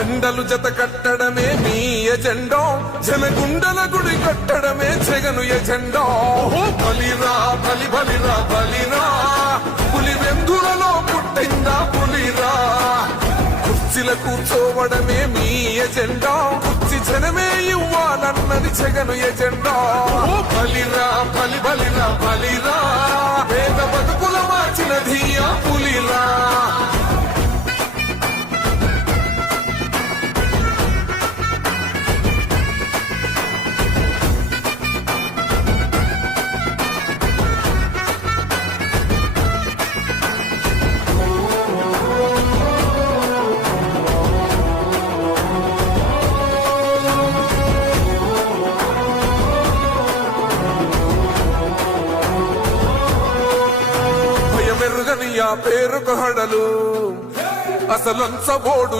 జెండలు జత కట్టడమే మీ ఎజెండో, జనగుండల గుడి కట్టడమే జగను ఎజెండో. బలిరా బలి బలిరా బలిరా, పులి వెందులలో పుట్టిందా పులిరా. కుర్చీల కూర్చోవడమే మీ ఎజెండా, కుర్చీ జనమే ఇవ్వాలన్నది జగను ఎజెండా. బలిరా బలి బలిరా బలిరా, పేద బతుకుల మార్చినది ఆ పులిరా. మెరుగని ఆ పేరుకు హడలు అసలొంచబోడు